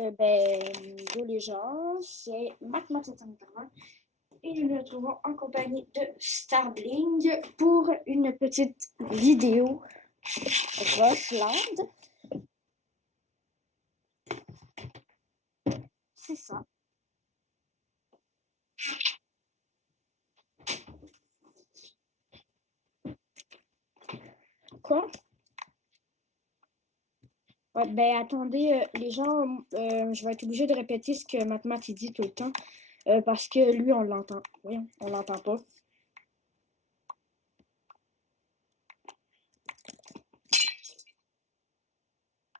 Bonjour les gens, c'est Mathématiques Internet et nous nous retrouvons en compagnie de Starbling pour une petite vidéo Rushland. C'est ça. Quoi? Ouais, attendez, les gens, je vais être obligée de répéter ce que Mathématiques dit tout le temps parce que lui, on l'entend. Oui, on l'entend pas.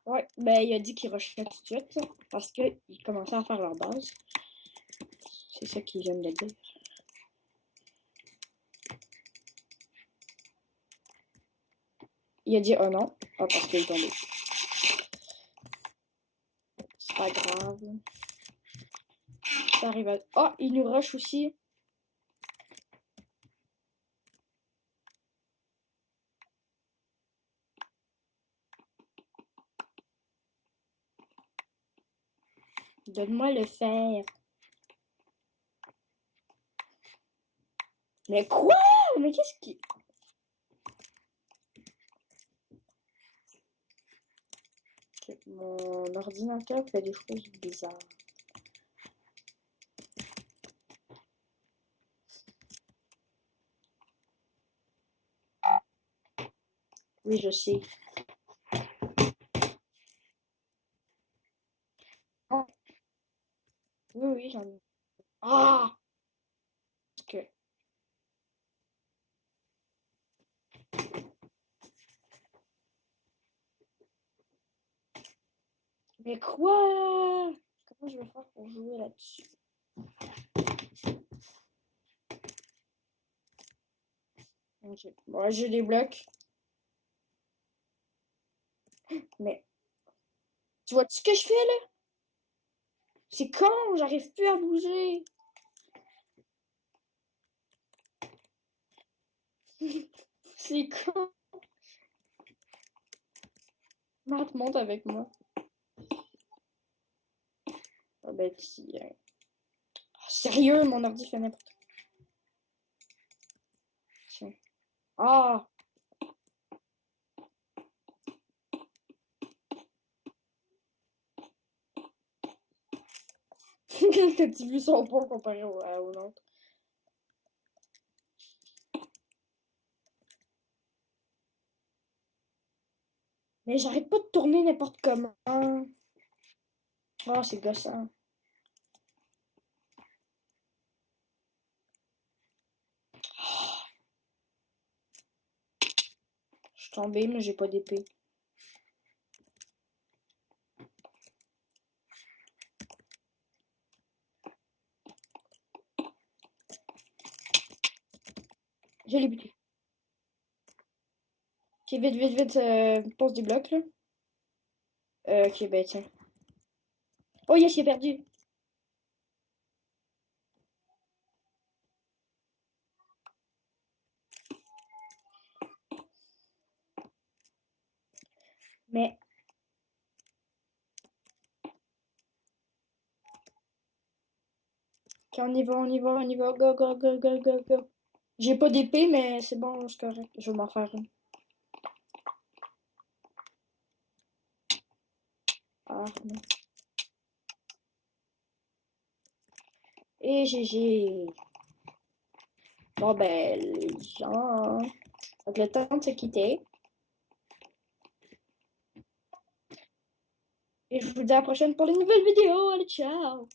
Ouais, il a dit qu'il rushait tout de suite parce qu'ils commençaient à faire leur base. C'est ça qu'il vient de dire. Il a dit oh non, parce qu'il est tombé. C'est pas grave. Ça arrive à... Oh, il nous rush aussi. Donne-moi le fer. Mais quoi? Mais qu'est-ce qui... Mon ordinateur fait des choses bizarres. Oui, je sais. Oh. Oui, j'en ai. Ah! Que... Mais quoi? Comment je vais faire pour jouer là-dessus? Ok. Bon, je débloque. Mais... Tu vois ce que je fais là? C'est con, j'arrive plus à bouger. C'est con. Matt, monte avec moi. Ah si... Oh, sérieux, mon ordi fait n'importe quoi. Tiens. Ah! T'as-tu vu son pont comparé au nôtre? Mais j'arrête pas de tourner n'importe comment. Oh, c'est gossant. Je suis tombée, mais j'ai pas d'épée. Je l'ai buté. Ok, vite, vite, vite, pose des blocs, là. Ok, tiens. Oh, yes, j'ai perdu. Mais... Ok, on y va, on y va, on y va. Go, go, go, go, go, go. J'ai pas d'épée, mais c'est bon, c'est correct. Je vais m'en faire une. Ah, non. Et GG. Bon, les gens... Donc, le temps de se quitter. Et je vous dis à la prochaine pour une nouvelle vidéo. Allez, ciao!